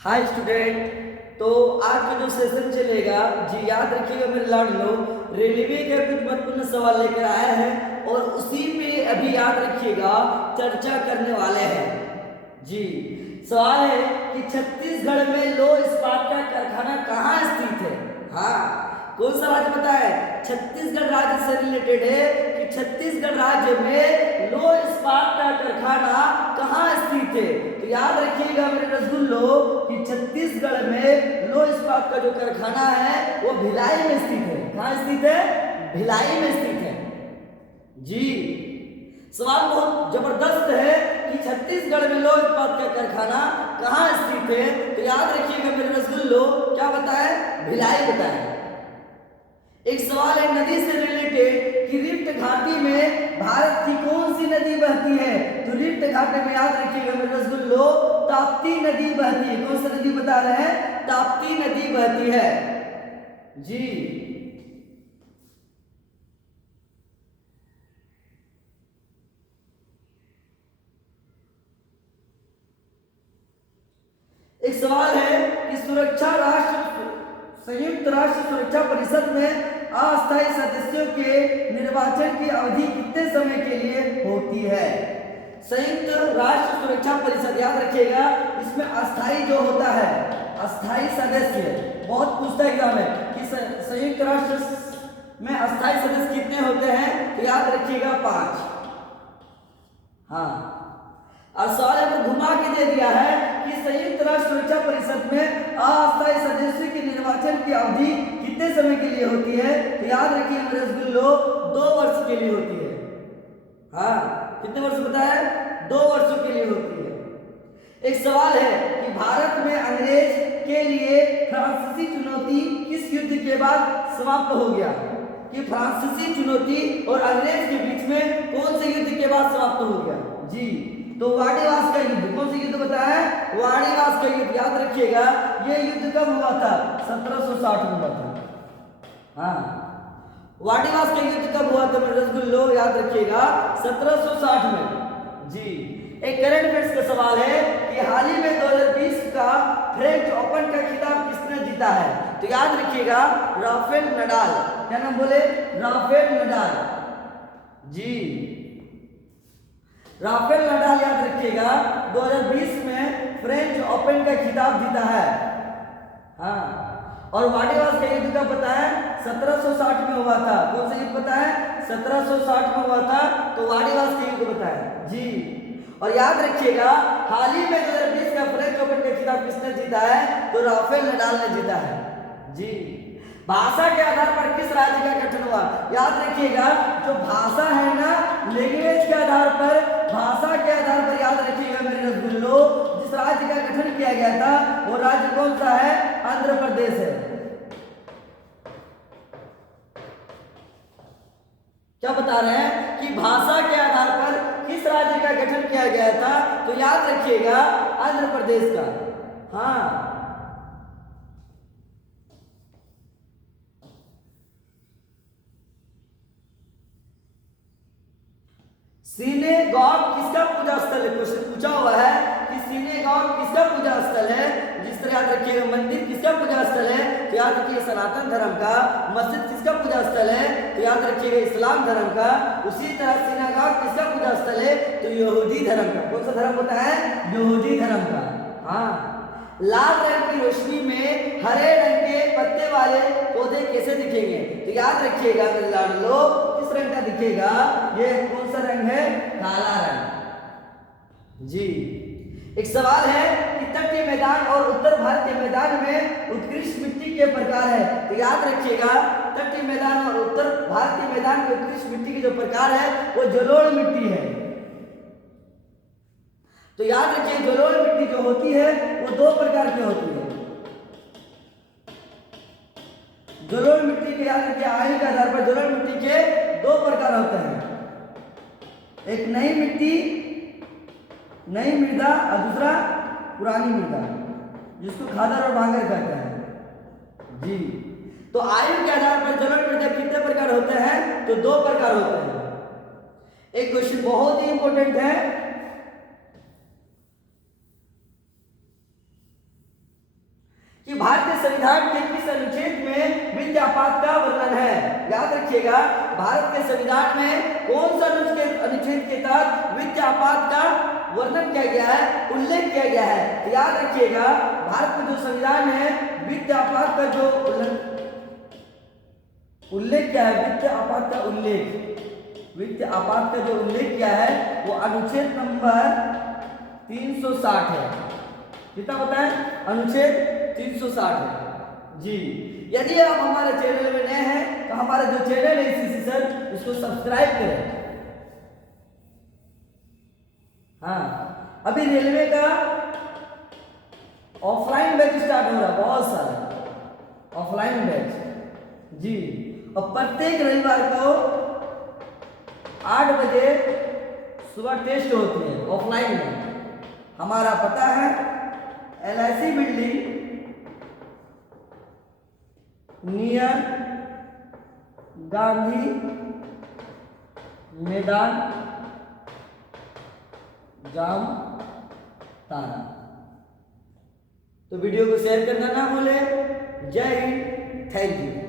Hi student. तो आज का जो सेशन चलेगा जी याद रखिएगा मेरे लाडलो, रेलवे के कुछ महत्वपूर्ण सवाल लेकर आए हैं और उसी पे अभी याद रखिएगा चर्चा करने वाले हैं जी। सवाल है कि छत्तीसगढ़ में लौह इस्पात का कारखाना कहाँ स्थित है। हाँ, कौन सा राज्य पता है? छत्तीसगढ़ राज्य से रिलेटेड है कि छत्तीसगढ़ राज्य में लौह इस्पात का कारखाना कहाँ स्थित है। तो याद रखिएगा मेरे रसगुल्लो कि छत्तीसगढ़ में लौह इस्पात का जो कारखाना है वो भिलाई में स्थित है। कहाँ स्थित है? भिलाई में स्थित है जी। सवाल बहुत जबरदस्त है कि छत्तीसगढ़ में लौह इस्पात का कारखाना कहाँ स्थित है। तो याद रखिएगा मेरे रसगुल्लो, क्या बताए? भिलाई बताए। एक सवाल है नदी से रिलेटेड कि रिफ्ट घाटी में भारत की कौन सी नदी बहती है। तो रिफ्ट घाटी में याद रखिएगा मेरे रसगुल्लो ताप्ती नदी बहती है। कौन सी नदी बता रहे हैं? ताप्ती नदी बहती है जी। एक सवाल है कि संयुक्त राष्ट्र सुरक्षा परिषद में अस्थायी सदस्यों के निर्वाचन की अवधि कितने समय के लिए होती है। संयुक्त राष्ट्र सुरक्षा परिषद याद रखिएगा, इसमें अस्थायी जो होता है अस्थायी सदस्य बहुत पूछता है एग्जाम में कि संयुक्त राष्ट्र में अस्थायी सदस्य कितने होते हैं। तो याद रखिएगा 5। हाँ, और सवाल को घुमा के दे दिया है कि संयुक्त राष्ट्र सुरक्षा परिषद में अस्थायी सदस्य के निर्वाचन की अवधि कितने समय के लिए होती है। तो याद रखिए मेरे रसगुल्लो 2 वर्ष के लिए होती है। हाँ, कितने वर्ष बताया? 2 वर्षों के लिए होती है। एक सवाल है कि भारत में अंग्रेज के लिए फ्रांसीसी चुनौती किस युद्ध के बाद समाप्त हो गया। कि फ्रांसीसी चुनौती और अंग्रेज के बीच में कौन से युद्ध के बाद समाप्त हो गया जी। तो वाड़ीवास का युद्ध। कौन सा युद्ध बताया? वाड़ीवास का युद्ध। याद रखिएगा ये युद्ध कब हुआ था? 1760 में हुआ था। हाँ, वाड़ीवास का युद्ध कब हुआ था मेरे रसगुल्लो? याद रखिएगा 1760 में जी। एक करंट अफेयर्स का सवाल है कि हाल ही में 2020 का फ्रेंच ओपन का खिताब किसने जीता है। तो याद रखिएगा राफेल नडाल। क्या नाम बोले? राफेल नडाल जी। राफेल नडाल याद रखिएगा 2020 में फ्रेंच ओपन का खिताब जीता है। हाँ, और वाड़ीवास का युद्ध कब पता है? 1760 में हुआ था। कौन सा युद्ध पता है? 1760 में हुआ था। तो वाड़ीवास का युद्ध पता है जी। और याद रखिएगा हाल ही में 2020 का फ्रेंच ओपन का खिताब किसने जीता है? तो राफेल नडाल ने जीता है जी। भाषा के आधार पर किस राज्य का गठन हुआ? याद रखिएगा जो भाषा है ना, लैंग्वेज के आधार पर, भाषा के आधार पर याद रखिएगा मेरे रसगुल्लो जिस राज्य का गठन किया गया था वो राज्य कौन सा है? आंध्र प्रदेश है। क्या बता रहे हैं कि भाषा के आधार पर किस राज्य का गठन किया गया था? तो याद रखिएगा आंध्र प्रदेश का। हाँ, सिनेगॉग किसका पूजा स्थल है? क्वेश्चन पूछा हुआ है कि सिनेगॉग किसका पूजा स्थल है। जिस तरह याद रखिएगा मंदिर किसका पूजा स्थल है। तो याद रखिए सनातन धर्म का। मस्जिद किसका पूजा स्थल है? तो याद रखिएगा इस्लाम धर्म का। उसी तरह सिनेगॉग किसका पूजा स्थल है? तो यहूदी धर्म का। कौन सा धर्म होता है? यहूदी धर्म का। हाँ, लाल रंग की रोशनी में हरे रंग के पत्ते वाले पौधे कैसे दिखेंगे? तो याद रखिएगा मेरे लाडलो किस रंग का दिखेगा? ये कौन सा रंग है? काला रंग जी। एक सवाल है कि तटीय मैदान और उत्तर भारतीय मैदान में उत्कृष्ट मिट्टी के प्रकार है। तो याद रखिएगा तटीय मैदान और उत्तर भारतीय मैदान में उत्कृष्ट मिट्टी के जो प्रकार है वो जलोढ़ मिट्टी है। तो याद रखिए जलोढ़ मिट्टी जो होती है वो 2 प्रकार की होती है। जलोढ़ मिट्टी के याद रखिए आयु के आधार पर जलोढ़ मिट्टी के 2 प्रकार होते हैं। एक नई मिट्टी, नई मृदा और दूसरा पुरानी मृदा जिसको खादर और भांगर कहते हैं जी। तो आयु के आधार पर जलोढ़ मृदा कितने प्रकार होते हैं? तो 2 प्रकार होते हैं। एक क्वेश्चन बहुत ही इंपॉर्टेंट है कि भारतीय संविधान के किस अनुच्छेद में वित्तीय आपात का वर्णन है। याद रखिएगा, भारत के संविधान में कौन सा अनुच्छेद के तहत वित्तीय आपात का वर्णन किया गया है, उल्लेख किया गया है। तो याद रखिएगा, भारत का जो संविधान है वित्तीय आपात का जो उल्लेख क्या है, वित्तीय आपात का जो उल्लेख किया है वो अनुच्छेद नंबर 360 है। कितना होता है? अनुच्छेद 360 है जी। यदि आप हमारे चैनल में नए हैं तो हमारा जो चैनल है इसी सर उसको सब्सक्राइब करें। हाँ, अभी रेलवे का ऑफलाइन बैच स्टार्ट हो रहा है, बहुत सारा ऑफलाइन बैच जी। और प्रत्येक रविवार को 8 बजे सुबह टेस्ट होती है ऑफलाइन में। हमारा पता है LIC बिल्डिंग नियर गांधी मैदान जामताड़ा। तो वीडियो को शेयर करना ना भूले। जय हिंद, थैंक यू।